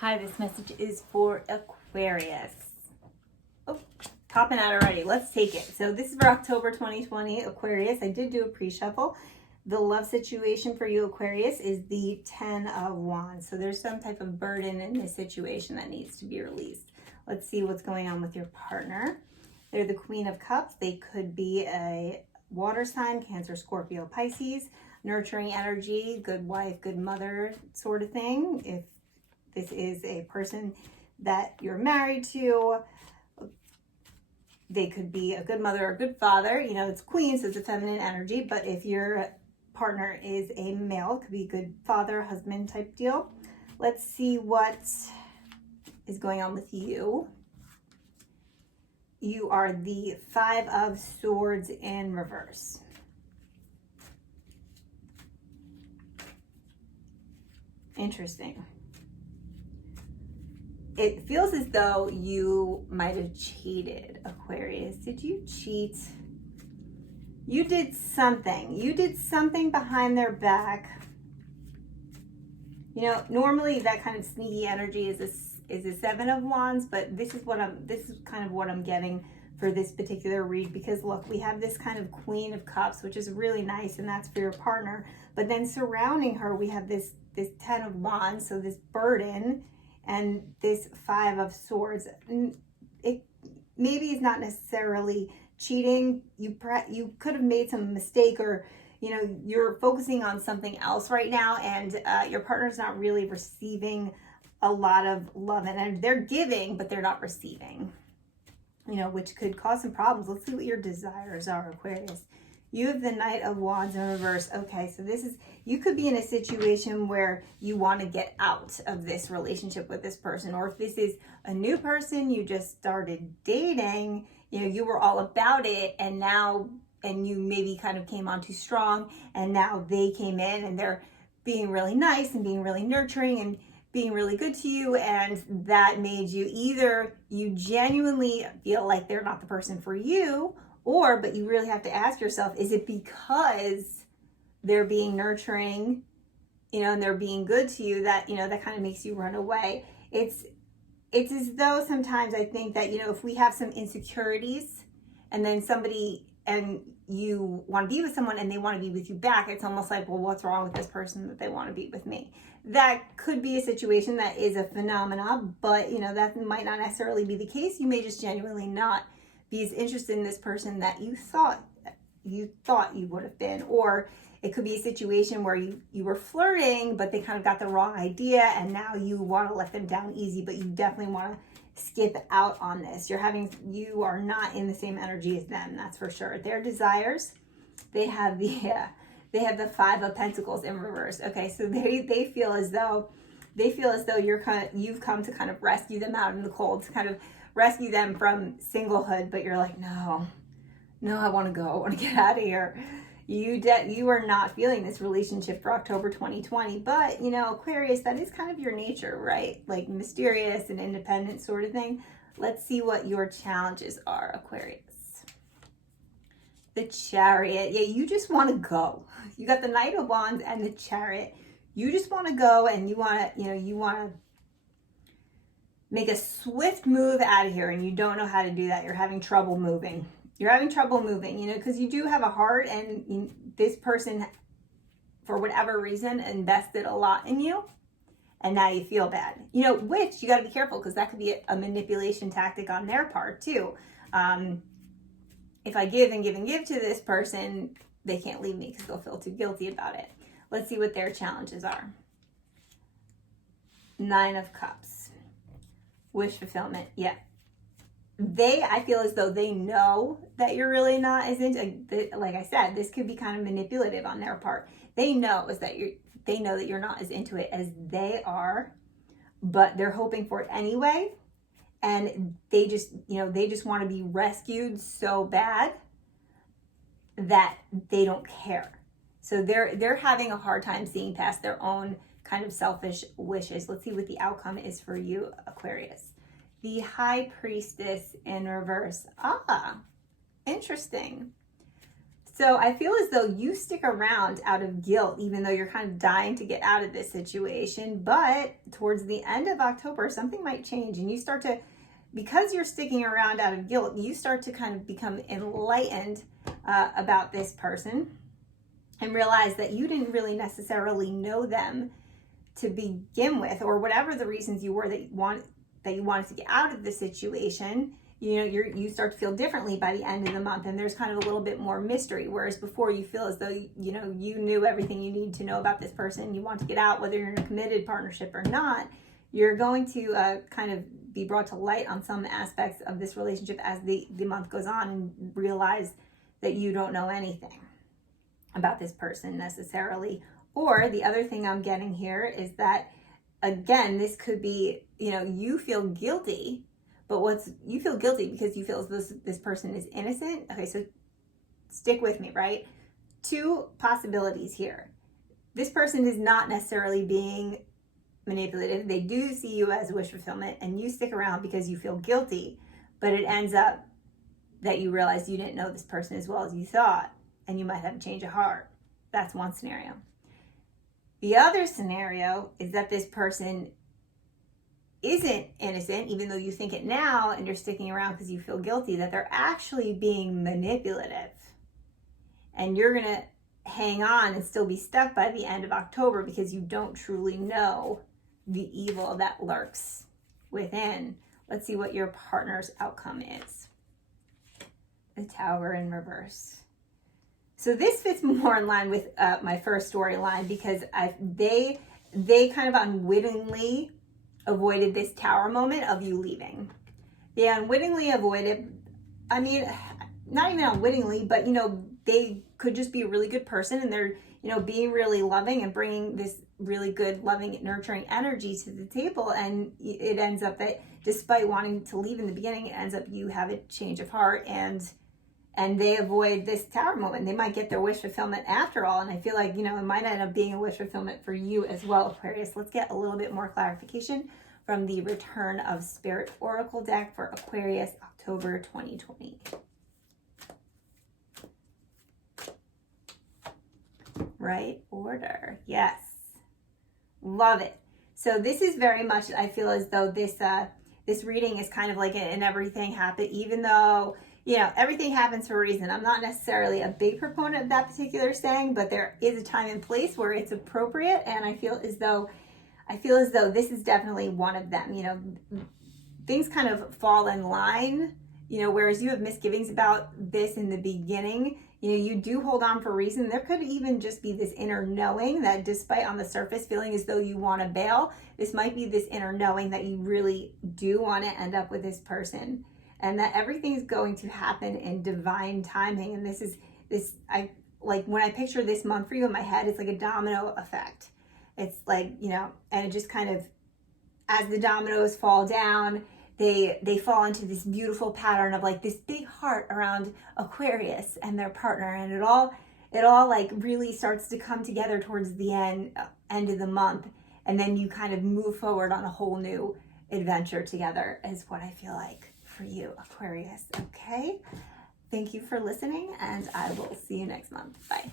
Hi, this message is for Aquarius. Oh, popping out already. Let's take it. So this is for October 2020, Aquarius. I did do a pre-shuffle. The love situation for you, Aquarius, is the 10 of Wands. So there's some type of burden in this situation that needs to be released. Let's see what's going on with your partner. They're the Queen of Cups. They could be a water sign, Cancer, Scorpio, Pisces, nurturing energy, good wife, good mother sort of thing. If this is a person that you're married to, they could be a good mother or good father. You know, it's Queen, so it's a feminine energy. But if your partner is a male, it could be a good father, husband type deal. Let's see what is going on with you. You are the 5 of Swords in reverse. Interesting. It feels as though you might have cheated, Aquarius. Did you cheat? You did something. You did something behind their back. You know, normally that kind of sneaky energy is a 7 of Wands, but this is kind of what I'm getting for this particular read, because look, we have this kind of Queen of Cups, which is really nice, and that's for your partner. But then surrounding her, we have this 10 of Wands, so this burden, and this 5 of Swords. It maybe is not necessarily cheating. You could have made some mistake, or you know, you're focusing on something else right now, and your partner's not really receiving a lot of love, and they're giving, but they're not receiving, you know, which could cause some problems. Let's see what your desires are, Aquarius. You have the Knight of Wands in reverse. Okay, so this is, you could be in a situation where you want to get out of this relationship with this person, or if this is a new person you just started dating, you know, you were all about it, and you maybe kind of came on too strong, and now they came in and they're being really nice and being really nurturing and being really good to you, and that made you, either you genuinely feel like they're not the person for you, but you really have to ask yourself, is it because they're being nurturing, you know, and they're being good to you, that, you know, that kind of makes you run away. It's as though sometimes I think that, you know, if we have some insecurities and then and you want to be with someone and they want to be with you back, it's almost like, well, what's wrong with this person that they want to be with me? That could be a situation that is a phenomena, but, you know, that might not necessarily be the case. You may just genuinely not be as interested in this person that you thought you would have been. Or it could be a situation where you were flirting, but they kind of got the wrong idea, and now you want to let them down easy, but you definitely want to skip out on this. You are not in the same energy as them, that's for sure. Their desires, they have the 5 of Pentacles in reverse. Okay, so they feel as though you've come to kind of rescue them out in the cold, to kind of rescue them from singlehood, but you're like, no, I want to go. I want to get out of here. You are not feeling this relationship for October 2020, but, you know, Aquarius, that is kind of your nature, right? Like mysterious and independent sort of thing. Let's see what your challenges are, Aquarius. The Chariot. Yeah, you just want to go. You got the Knight of Wands and the Chariot. You just want to go, and you want to make a swift move out of here, and you don't know how to do that. You're having trouble moving. You know, because you do have a heart, and this person, for whatever reason, invested a lot in you, and now you feel bad. You know, which you got to be careful, because that could be a manipulation tactic on their part too. If I give and give and give to this person, they can't leave me because they'll feel too guilty about it. Let's see what their challenges are. 9 of Cups. Wish fulfillment. Yeah. I feel as though they know that you're really not as into, like I said, this could be kind of manipulative on their part. They know that you're not as into it as they are, but they're hoping for it anyway. And they just want to be rescued so bad that they don't care. So they're having a hard time seeing past their own kind of selfish wishes. Let's see what the outcome is for you, Aquarius. The High Priestess in reverse. Ah, interesting. So I feel as though you stick around out of guilt, even though you're kind of dying to get out of this situation. But towards the end of October, something might change, and you start to, because you're sticking around out of guilt, you start to kind of become enlightened about this person and realize that you didn't really necessarily know them to begin with, or whatever the reasons you were that you wanted to get out of the situation. You know, you start to feel differently by the end of the month, and there's kind of a little bit more mystery, whereas before you feel as though you knew everything you need to know about this person. You want to get out, whether you're in a committed partnership or not. You're going to kind of be brought to light on some aspects of this relationship as the month goes on, and realize that you don't know anything about this person necessarily. Or the other thing I'm getting here is that, again, this could be, you feel guilty, but you feel guilty because you feel as though this person is innocent. Okay, so stick with me, right? Two possibilities here. This person is not necessarily being manipulative. They do see you as wish fulfillment, and you stick around because you feel guilty, but it ends up that you realize you didn't know this person as well as you thought, and you might have a change of heart. That's one scenario. The other scenario is that this person isn't innocent, even though you think it now, and you're sticking around because you feel guilty, that they're actually being manipulative. And you're going to hang on and still be stuck by the end of October because you don't truly know the evil that lurks within. Let's see what your partner's outcome is. The Tower in reverse. So this fits more in line with my first storyline, because they kind of unwittingly avoided this Tower moment of you leaving. They unwittingly avoided, not even unwittingly, but they could just be a really good person, and they're being really loving and bringing this really good, loving, nurturing energy to the table, and it ends up that despite wanting to leave in the beginning, it ends up you have a change of heart, and they avoid this Tower moment. They might get their wish fulfillment after all, and I feel like, it might end up being a wish fulfillment for you as well, Aquarius. Let's get a little bit more clarification from the Return of Spirit Oracle deck for Aquarius, October 2020. Right order. Yes. Love it. So this is very much, I feel as though this reading is kind of like an everything happened, even though everything happens for a reason. I'm not necessarily a big proponent of that particular saying, but there is a time and place where it's appropriate, and I feel as though this is definitely one of them. Things kind of fall in line, whereas you have misgivings about this in the beginning, you do hold on for a reason. There could even just be this inner knowing that, despite on the surface feeling as though you want to bail, this might be this inner knowing that you really do want to end up with this person, and that everything is going to happen in divine timing. And when I picture this month for you in my head, it's like a domino effect. It's like, and it just kind of, as the dominoes fall down, they fall into this beautiful pattern of like this big heart around Aquarius and their partner, and it all like really starts to come together towards the end of the month, and then you kind of move forward on a whole new adventure together, is what I feel like for you, Aquarius. Okay, thank you for listening, and I will see you next month. Bye.